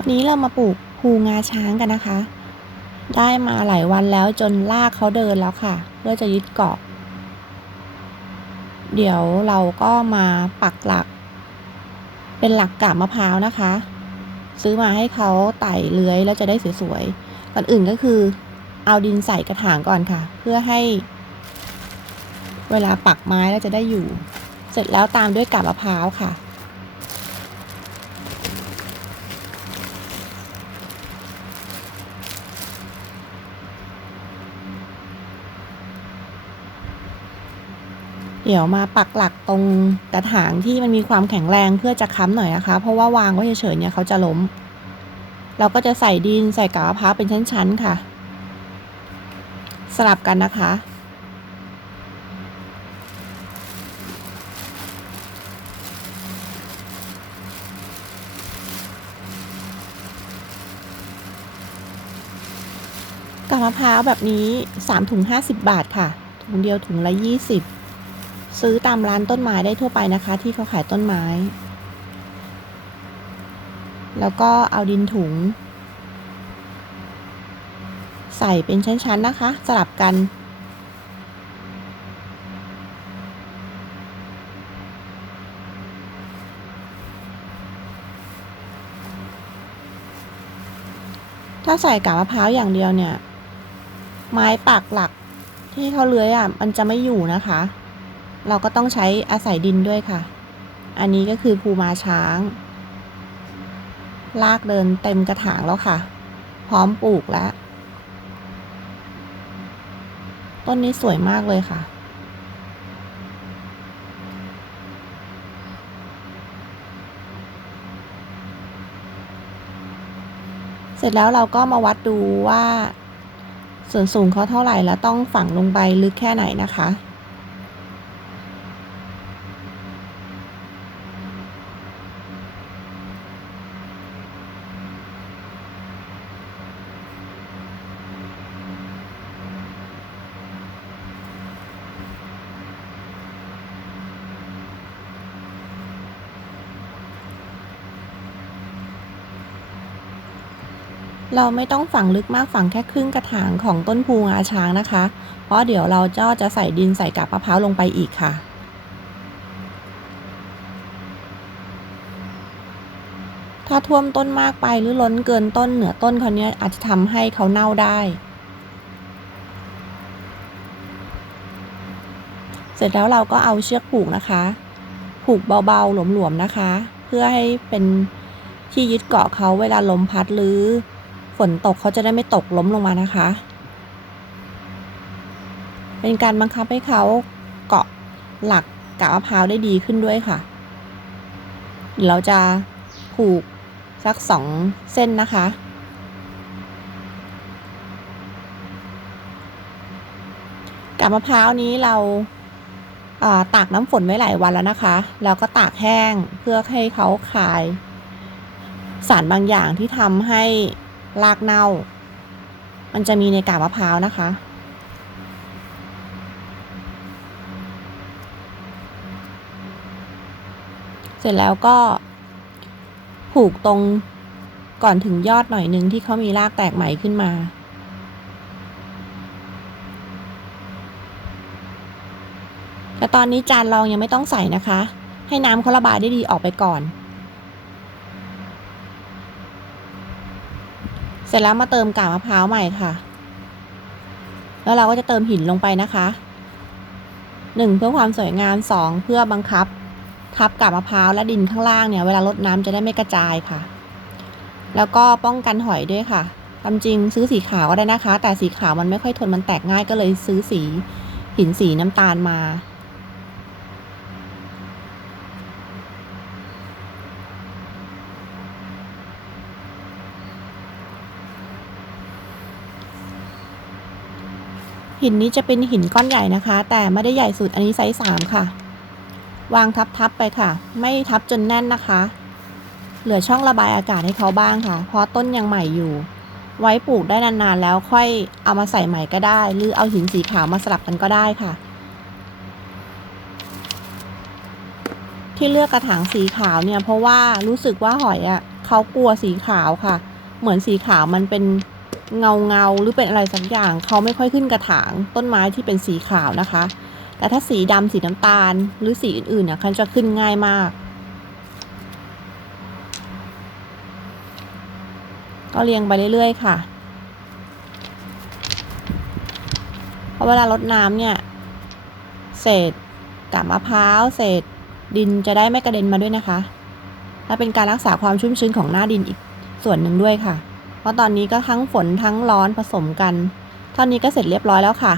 วันนี้เรามาปลูกภูงาช้างกันนะคะ ได้มาหลายวันแล้วจนลากเขาเดินแล้วค่ะ เพื่อจะยึดเกาะ เดี๋ยวเราก็มาปักหลัก เป็นหลักกาบมะพร้าวนะคะ ซื้อมาให้เขาไต่เลื้อยแล้วจะได้สวยๆก่อนอื่นก็คือ เอาดินใส่กระถางก่อนค่ะ เพื่อให้ เวลาปักไม้แล้วจะได้อยู่ เสร็จแล้วตามด้วยกาบมะพร้าวค่ะ เดี๋ยวมาปักหลักตรงกระถางที่มันมีความแข็งแรงเพื่อจะค้ำหน่อยนะคะ เพราะว่าวางไว้เฉยๆเนี่ยเขาจะล้ม เราก็จะใส่ดินใส่กาบมะพร้าวเป็นชั้นๆค่ะ สลับกันนะคะกาบมะพร้าวแบบนี้ 3 ถุง 50 บาทค่ะ ถุงเดียวถุงละ 20 ซื้อตามร้านต้นไม้ได้ทั่วไปนะคะ ที่เขาขายต้นไม้ แล้วก็เอาดินถุง ใส่เป็นชั้นๆนะคะ สลับกัน ถ้าใส่กาบมะพร้าวอย่างเดียวเนี่ย ไม้ปักหลักที่เขาเลื้อยอะ มันจะไม่อยู่นะคะ เราก็ต้องใช้อาศัยดินด้วยค่ะ อันนี้ก็คือภูมาช้าง ลากเดินเต็มกระถางแล้วค่ะ พร้อมปลูกแล้ว ต้นนี้สวยมากเลยค่ะ เสร็จแล้วเราก็มาวัดดูว่า ส่วนสูงเขาเท่าไหร่แล้วต้องฝังลงไปลึกแค่ไหนนะคะ เราไม่ต้องฝังลึกมากฝังแค่ครึ่งกระถางของต้นพูงาช้างนะคะ เพราะเดี๋ยวเราก็จะใส่ดินใส่กาบมะพร้าวลงไปอีกค่ะ ถ้าท่วมต้นมากไปหรือล้นเกินต้นเหนือต้นเขาเนี้ยอาจจะทำให้เขาเน่าได้ เสร็จแล้วเราก็เอาเชือกผูกนะคะ ผูกเบาๆหลวมๆนะคะ เพื่อให้เป็นที่ยึดเกาะเขาเวลาลมพัดหรือ ฝนตกเขาจะได้ไม่ตกล้มลงมานะคะ เป็นการบังคับให้เขาเกาะหลักกาบมะพร้าวได้ดีขึ้นด้วยค่ะ เราจะผูกสักสองเส้นนะคะ กาบมะพร้าวนี้เราอ่าตากน้ำฝนไว้หลายวันแล้วนะคะ แล้วก็ตากแห้งเพื่อให้เขาคาย สารบางอย่างที่ทำให้ รากเน่า มันจะมีในกาบมะพร้าวนะคะ เสร็จแล้วก็ ผูกตรงก่อนถึงยอดหน่อยนึงที่เขามีรากแตกใหม่ขึ้นมาแต่ตอนนี้จานรองยังไม่ต้องใส่นะคะ ให้น้ำเขาระบายได้ดีออกไปก่อน เสร็จแล้วมาเติมกากมะพร้าวใหม่ค่ะ แล้วเราก็จะเติมหินลงไปนะคะหนึ่งเพื่อความสวยงามสองเพื่อบังคับ ทับกากมะพร้าวและดินข้างล่างเนี่ยเวลารดน้ำจะได้ไม่กระจายค่ะ แล้วก็ป้องกันหอยด้วยค่ะตามจริงซื้อสีขาวก็ได้นะคะ แต่สีขาวมันไม่ค่อยทนมันแตกง่ายก็เลยซื้อสีหินสีน้ำตาลมา หินนี้จะเป็นหินก้อนใหญ่นะคะ แต่ไม่ได้ใหญ่สุดอันนี้ไซส์สามค่ะ วางทับๆไปค่ะ ไม่ทับจนแน่นนะคะ เหลือช่องระบายอากาศให้เขาบ้างค่ะ เพราะต้นยังใหม่อยู่ ไว้ปลูกได้นานๆแล้วค่อยเอามาใส่ใหม่ก็ได้ หรือเอาหินสีขาวมาสลับกันก็ได้ค่ะ ที่เลือกกระถางสีขาวเนี่ยเพราะว่ารู้สึกว่าหอยอะ่ะเขากลัวสีขาวค่ะ เหมือนสีขาวมันเป็น เงาเงาหรือเป็นอะไรสักอย่างเขาไม่ค่อยขึ้นกระถางต้นไม้ที่เป็นสีขาวนะคะ แต่ถ้าสีดำสีน้ำตาล หรือสีอื่นๆเนี่ยเขาจะขึ้นง่ายมาก ก็เรียงไปเรื่อยๆค่ะเพราะเวลารดน้ำเนี่ย เศษกาบมะพร้าวเศษดินจะได้ไม่กระเด็นมาด้วยนะคะ และเป็นการรักษาความชุ่มชื้นของหน้าดินอีกส่วนหนึ่งด้วยค่ะ ราะตอนนี้ก็ทั้งฝนทั้งร้อนผสมกัน เท่านี้ก็เสร็จเรียบร้อยแล้วค่ะ